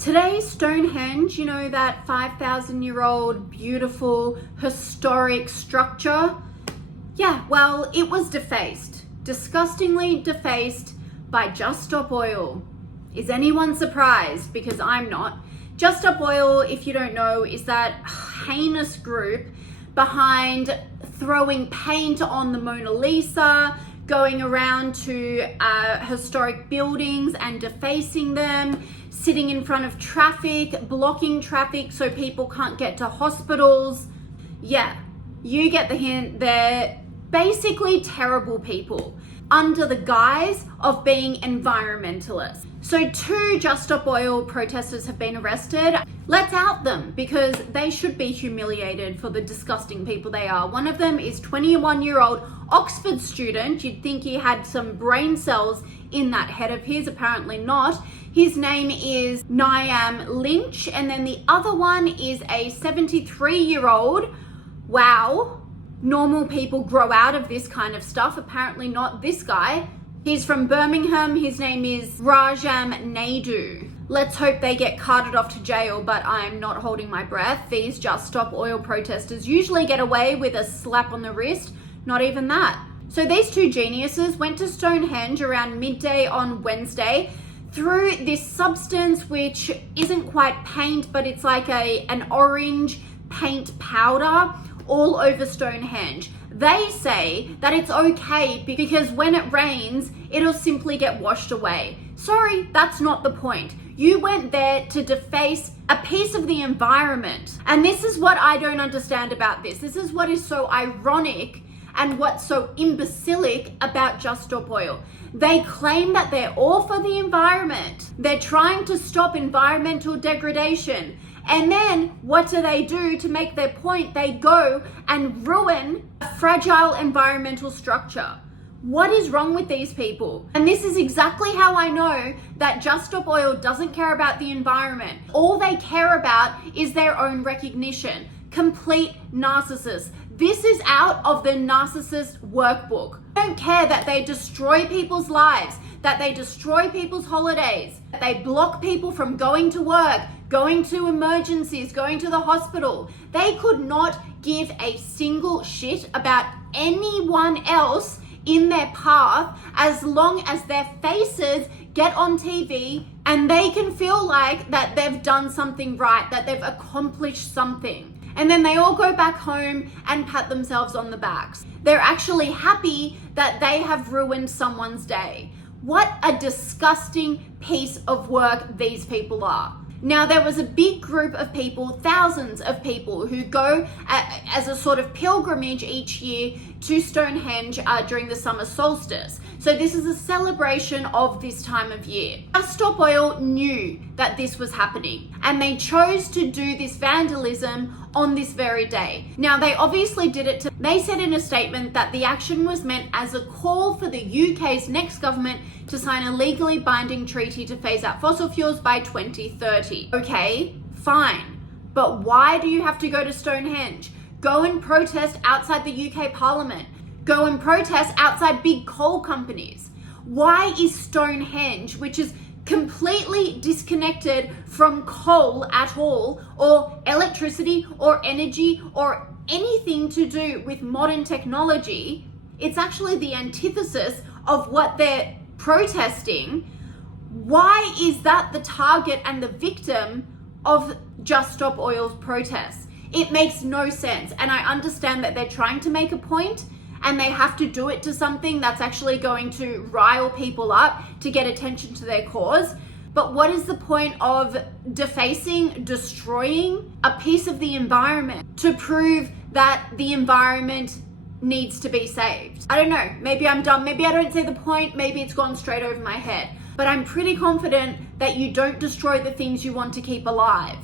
Today's Stonehenge, you know, that 5,000-year-old beautiful historic structure? Yeah, well, it was defaced, disgustingly defaced by Just Stop Oil. Is anyone surprised? Because I'm not. Just Stop Oil, if you don't know, is that heinous group behind throwing paint on the Mona Lisa, going around to historic buildings and defacing them, sitting in front of traffic, blocking traffic so people can't get to hospitals. Yeah, you get the hint. They're basically terrible people under the guise of being environmentalists. So 2 Just Stop Oil protesters have been arrested. Let's out them because they should be humiliated for the disgusting people they are. One of them is 21-year-old Oxford student. You'd think he had some brain cells in that head of his, apparently not. His name is Niam Lynch, and then the other one is a 73-year-old. Wow, normal people grow out of this kind of stuff, apparently not this guy. He's from Birmingham. His name is Rajam Naidu. Let's hope they get carted off to jail, but I'm not holding my breath. These Just Stop Oil protesters usually get away with a slap on the wrist, not even that. So these 2 geniuses went to Stonehenge around midday on Wednesday, threw this substance which isn't quite paint, but it's like an orange paint powder all over Stonehenge. They say that it's okay because when it rains, it'll simply get washed away. Sorry, that's not the point. You went there to deface a piece of the environment. And this is what I don't understand about this. This is what is so ironic and what's so imbecilic about Just Stop Oil. They claim that they're all for the environment. They're trying to stop environmental degradation. And then what do to make their point? They go and ruin a fragile environmental structure. What is wrong with these people? And this is exactly how I know that Just Stop Oil doesn't care about the environment. All they care about is their own recognition. Complete narcissists. This is out of the narcissist workbook. I don't care that they destroy people's lives, that they destroy people's holidays, that they block people from going to work, going to emergencies, going to the hospital. They could not give a single shit about anyone else in their path as long as their faces get on TV and they can feel like that they've done something right, that they've accomplished something. And then they all go back home and pat themselves on the backs. They're actually happy that they have ruined someone's day. What a disgusting piece of work these people are. Now, there was a big group of people, thousands of people, who go as a sort of pilgrimage each year to Stonehenge during the summer solstice. So this is a celebration of this time of year. Just Stop Oil knew that this was happening and they chose to do this vandalism on this very day. Now, they obviously did it they said in a statement that the action was meant as a call for the UK's next government to sign a legally binding treaty to phase out fossil fuels by 2030. Okay, fine. But why do you have to go to Stonehenge? Go and protest outside the UK Parliament. Go and protest outside big coal companies. Why is Stonehenge, which is completely disconnected from coal at all, or electricity, or energy, or anything to do with modern technology, it's actually the antithesis of what they're protesting. Why is that the target and the victim of Just Stop Oil's protests? It makes no sense. And I understand that they're trying to make a point and they have to do it to something that's actually going to rile people up to get attention to their cause. But what is the point of defacing, destroying a piece of the environment to prove that the environment needs to be saved? I don't know. Maybe I'm dumb. Maybe I don't see the point. Maybe it's gone straight over my head. But I'm pretty confident that you don't destroy the things you want to keep alive.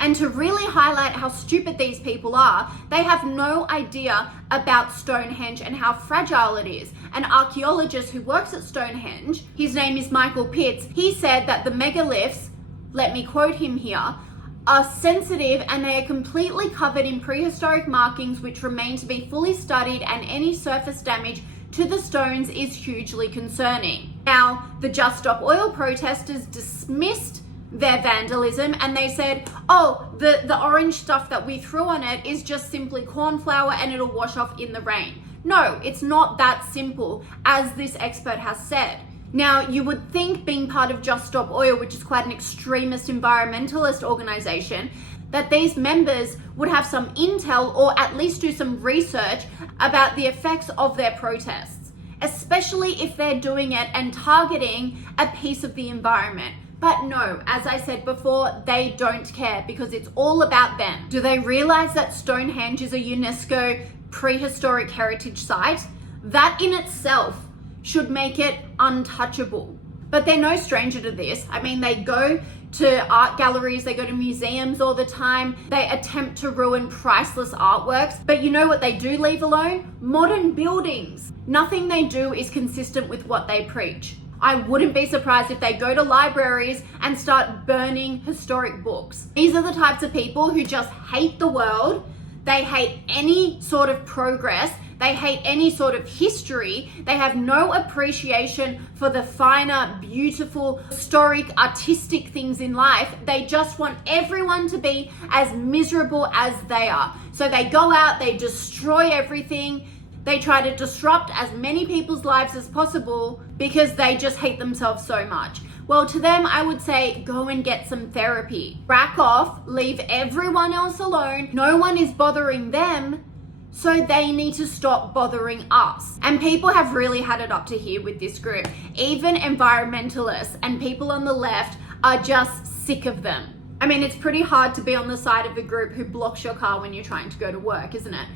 And to really highlight how stupid these people are, they have no idea about Stonehenge and how fragile it is. An archaeologist who works at Stonehenge, his name is Michael Pitts, he said that the megaliths, let me quote him here, are sensitive and they are completely covered in prehistoric markings which remain to be fully studied, and any surface damage to the stones is hugely concerning. Now, the Just Stop Oil protesters dismissed their vandalism and they said, oh, the orange stuff that we threw on it is just simply corn flour and it'll wash off in the rain. No, it's not that simple, as this expert has said. Now, you would think, being part of Just Stop Oil, which is quite an extremist environmentalist organization, that these members would have some intel or at least do some research about the effects of their protests, especially if they're doing it and targeting a piece of the environment. But no, as I said before, they don't care because it's all about them. Do they realize that Stonehenge is a UNESCO prehistoric heritage site? That in itself should make it untouchable. But they're no stranger to this. I mean, they go to art galleries, they go to museums all the time, they attempt to ruin priceless artworks, but you know what they do leave alone? Modern buildings. Nothing they do is consistent with what they preach. I wouldn't be surprised if they go to libraries and start burning historic books. These are the types of people who just hate the world. They hate any sort of progress. They hate any sort of history. They have no appreciation for the finer, beautiful, historic, artistic things in life. They just want everyone to be as miserable as they are. So they go out, they destroy everything. They try to disrupt as many people's lives as possible because they just hate themselves so much. Well, to them, I would say, go and get some therapy. Back off, leave everyone else alone. No one is bothering them, so they need to stop bothering us. And people have really had it up to here with this group. Even environmentalists and people on the left are just sick of them. I mean, it's pretty hard to be on the side of a group who blocks your car when you're trying to go to work, isn't it?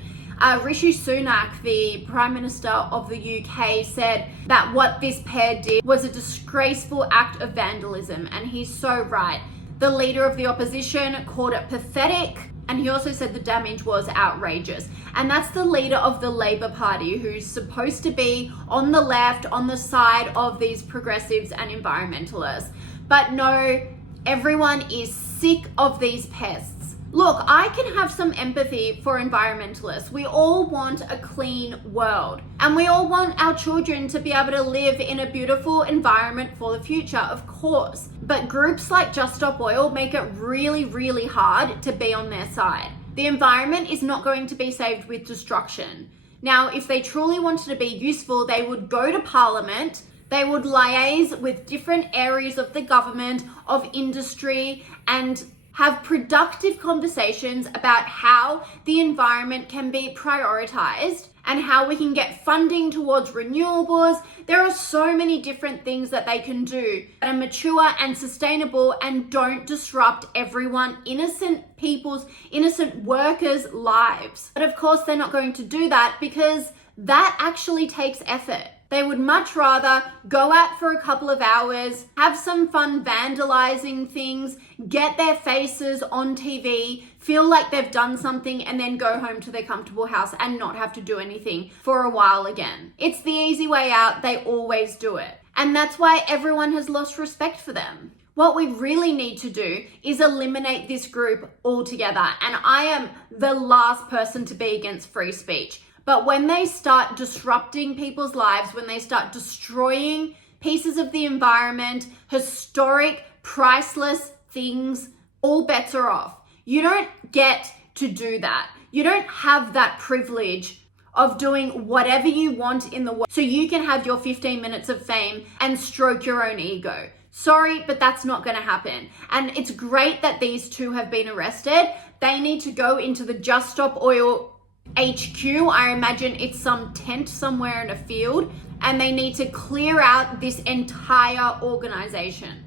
Rishi Sunak, the Prime Minister of the UK, said that what this pair did was a disgraceful act of vandalism, and he's so right. The leader of the opposition called it pathetic, and he also said the damage was outrageous. And that's the leader of the Labour Party, who's supposed to be on the left, on the side of these progressives and environmentalists. But no, everyone is sick of these pests. Look, I can have some empathy for environmentalists. We all want a clean world, and we all want our children to be able to live in a beautiful environment for the future, of course. But groups like Just Stop Oil make it really, really hard to be on their side. The environment is not going to be saved with destruction. Now, if they truly wanted to be useful, they would go to Parliament, they would liaise with different areas of the government, of industry, and have productive conversations about how the environment can be prioritized and how we can get funding towards renewables. There are so many different things that they can do that are mature and sustainable and don't disrupt everyone, innocent people's, innocent workers' lives. But of course, they're not going to do that because that actually takes effort. They would much rather go out for a couple of hours, have some fun vandalizing things, get their faces on TV, feel like they've done something, and then go home to their comfortable house and not have to do anything for a while again. It's the easy way out. They always do it. And that's why everyone has lost respect for them. What we really need to do is eliminate this group altogether. And I am the last person to be against free speech. But when they start disrupting people's lives, when they start destroying pieces of the environment, historic, priceless things, all bets are off. You don't get to do that. You don't have that privilege of doing whatever you want in the world so you can have your 15 minutes of fame and stroke your own ego. Sorry, but that's not going to happen. And it's great that these two have been arrested. They need to go into the Just Stop Oil HQ. I imagine it's some tent somewhere in a field, and they need to clear out this entire organization.